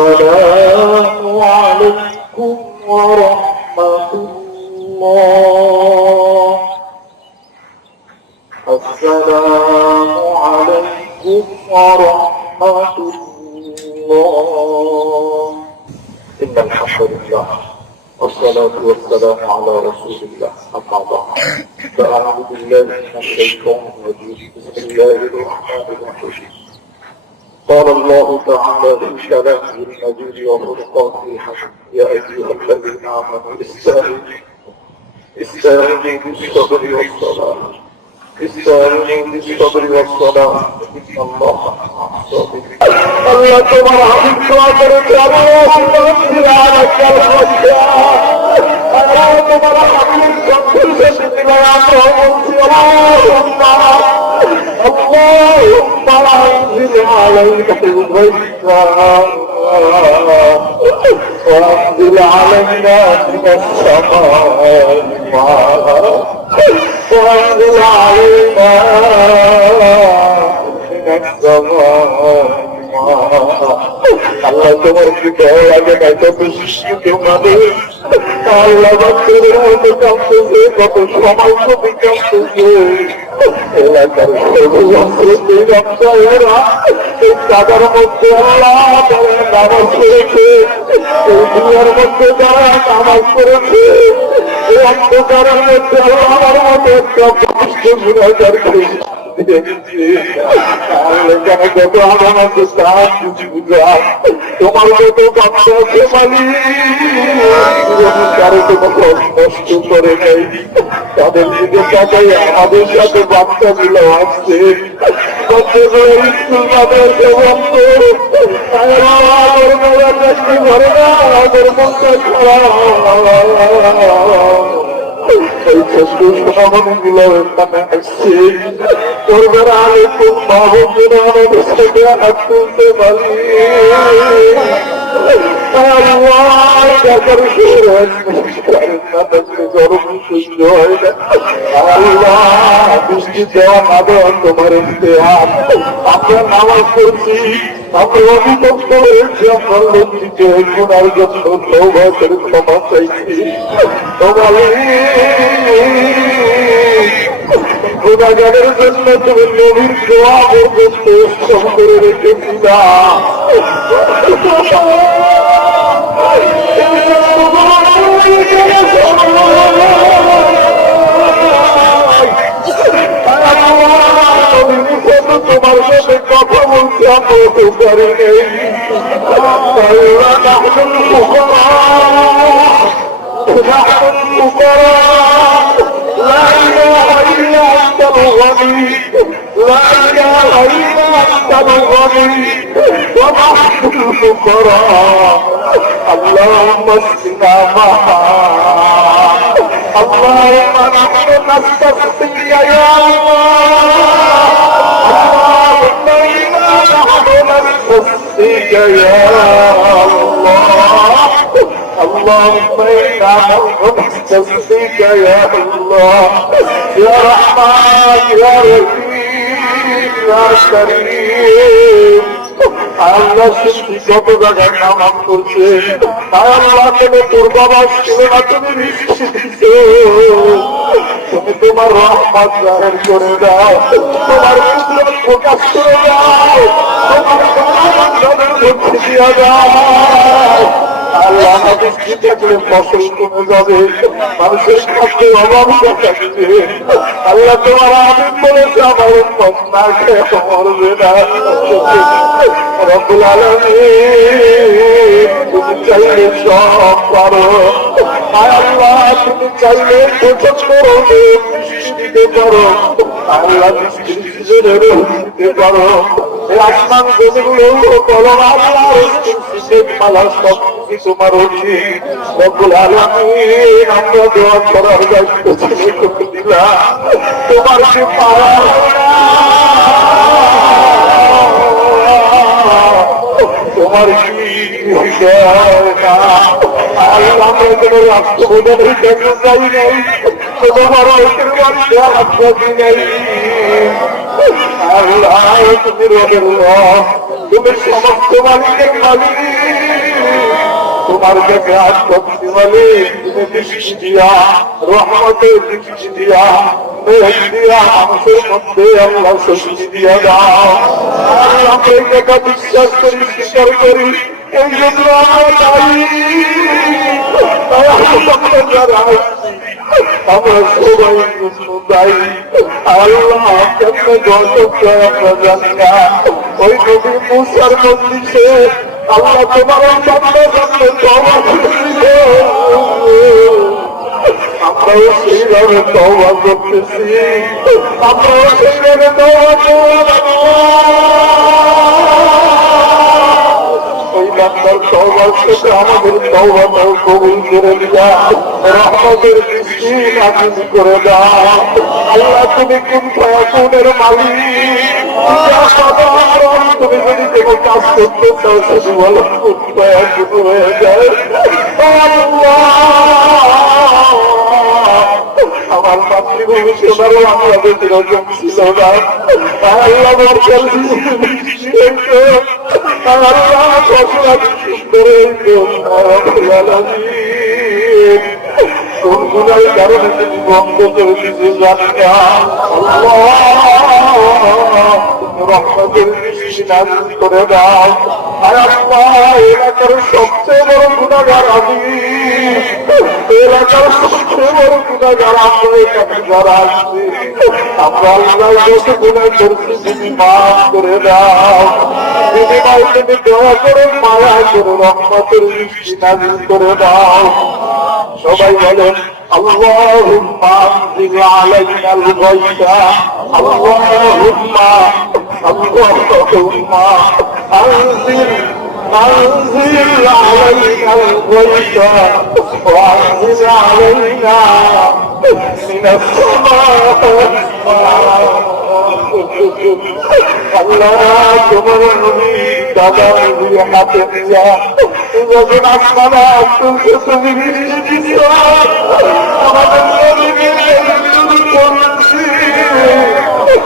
السلام عليكم ورحمة الله. السلام عليكم ورحمة الله. إن الحمد لله والصلاة والسلام على رسول الله. أما بعد. فأعوذ بالله من الشيطان الرجيم. بسم الله الرحمن الرحيم. قال الله تعالى في كلامه المجيد وفرقاته حسن يا أيها الذين آمنوا استعينوا بالصبر والصلاة استعينوا بالصبر والصلاة إن الله الله تبارك الله على انزل علينا الغيث وانزل علينا من السماء وانزل علينا من السماء আল্লাহ তোমার কি দেওয়া লাগে না কত কেউ মানুষ আল্লাহ বাচ্চাদের মতো কাঁপতেছে কত সমাজ এলাকার টাকার মধ্যে তারা করেছে মধ্যে নামাজ করেছে মধ্যে আমার মতো একটা তোমার মতো বাচ্চা আছে কারও কোনো কষ্ট করে নেই তাদের দিকে তাকাই আমাদের সাথে বাচ্চা গুলো আসছে ঘরে না আমাদের মনটা খারাপ তুলতে পারি আমরা নামাজ করছি আমরা অভিযুক্ত হয়েছি আমরা লজ্জিত গুণার জন্য সৌভাগ্যের ক্ষমা গুণাগারের জন্য তুমি নবীর দোয়া পর্যন্ত উৎসব করে রেখেছিলা তোমার সাথে কথা বলতে আমরা তো পারি اللهم اسقنا معا اللهم نحن نستسقيك يا الله اللهم إنا نحن نستسقيك يا الله اللهم إنا نحن نستسقيك يا الله يا رحمن يا رحيم يا كريم আল্লাহ সৃষ্টি কত জায়গায় নামাজ করছে আল্লাহ কোন পূর্বাবাস ছিল না, তুমি বৃষ্টি দিচ্ছ তুমি তোমার রহমত জাহের করে দাও, তোমার কুদরত প্রকাশ করে দাও, তোমার মধ্যে দাও। দেখাচ্ছে আল্লাহ তোমার আমি তুমি চাইলে আল্লাহ, তুমি চাইলে প্রচণ্ড বৃষ্টি দিতে পারো। আল্লাহ বৃষ্টি দিতে পারো। এই আসমান জমিগুলো কলম আল্লাহ মালা সব কিছু উচিত রব্বুল আলামিন, আমরা করার দায়িত্ব দিলাম। তোমার কি পাওয়া তোমার কি আমরা কোনো নাই আল্লাহ তুমি তুমি সমস্ত মালিকের মালিক। তোমার কাছে আত্মশক্তি বলে তুমি দৃষ্টি দিয়া রহমতের দৃষ্টি দিয়া বিশ্বাস করি, স্বীকার করি, এই আমরা সবাই দায়ী আল্লাহ কেমনে গল্প আমরা জানি ওই নবী মুসার তোমার সামনে সামনে তবা আমরাও সেইভাবে তবা করতেছি। আমরাও বান্দার তওবার সাথে আমাদের তওবাটাও কবুল করে দিয়া রহমতের দৃষ্টি নাজিল করে দাও আল্লাহ তুমি কোন ফায়াকুনের মালিক তুমি যদি কোনো কাজ করতে চাও শুধু বলো কোন ফায়াকুন হয়ে যায় আমার মাতৃভূমি সোনারও ছিল না। আল্লাহ আল্লাহ কোন গুণের কারণে তুমি বন্ধ করে দিতে জানি রহমতের দৃষ্টি নাজিল করে দাও আর আল্লাহ এলাকার সবচেয়ে বড় গুণাগার আমি এলাকার সবচেয়ে বড় গুণাগার আমরা এখানে যারা আসছি আমরা আল্লাহ যত গুণা করছি তুমি মাফ করে দাও বিনিময় তুমি দয়া করে মায়া করে রহমতের দৃষ্টি নাজিল করে দাও সবাই বলেন اللهم انزل علينا الغيث اللهم اللهم انزل انزل علينا الغيث وانزل علينا من السماء আল্লাহ তোমার নবী দাদা নবী হাতে দিয়া যখন আপনারা তুলছে তুমি বৃষ্টি দিও আমাদের নবীকে বিরোধী করছি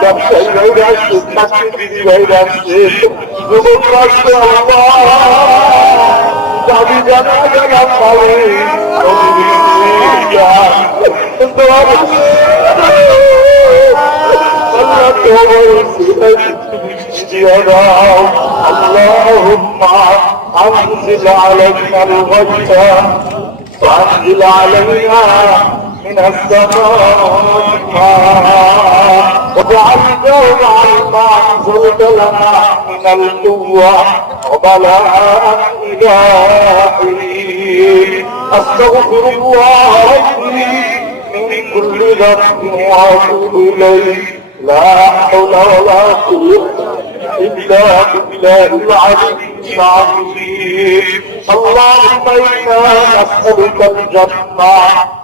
ব্যবসায়ী ভাইরা আসছে চাকরিজীবী ভাইরা আসছে যুবক আসছে দাবি জানা জানা পাবে আল্লাহ তোমার اللهم أنزل علينا الغيث وأنزل علينا من السماء مع ما أنزلت لنا من القوة وبلاء إلهي. أستغفر الله ربي من كل ذنب وأتوب إليه لا حول ولا قوة إلا بالله العلي العظيم. اللهم إنا نسألك الجنة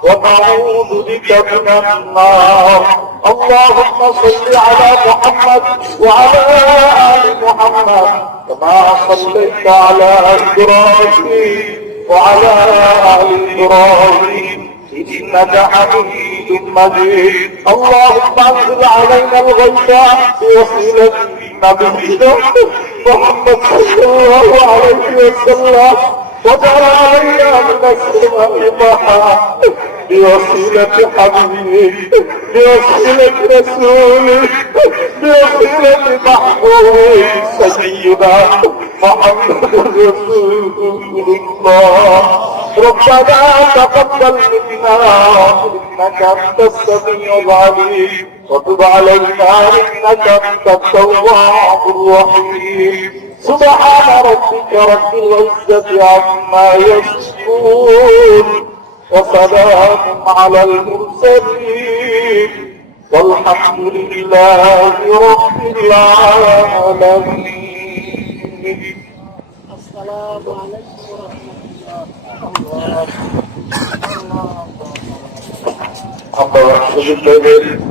ونعوذ بك من النار. اللهم صل على محمد وعلى آل محمد كما صليت على إبراهيم وعلى آل إبراهيم. إنك حميد مجيد. اللهم أنزل علينا الغيث بوسيلة نبينا محمد صلى الله عليه وسلم وجعل علينا من السماء ضحى بوسيلة حبيبك بوسيلة رسولك بوسيلة محبوبك سيدنا محمد رسول الله ربنا تقبل منا انك انت السميع العليم وتب علينا إنك أنت التواب الرحيم. سبحان ربك رب العزة عما يشكون وسلام على المرسلين. والحمد لله رب العالمين. السلام عليكم ورحمة الله. الله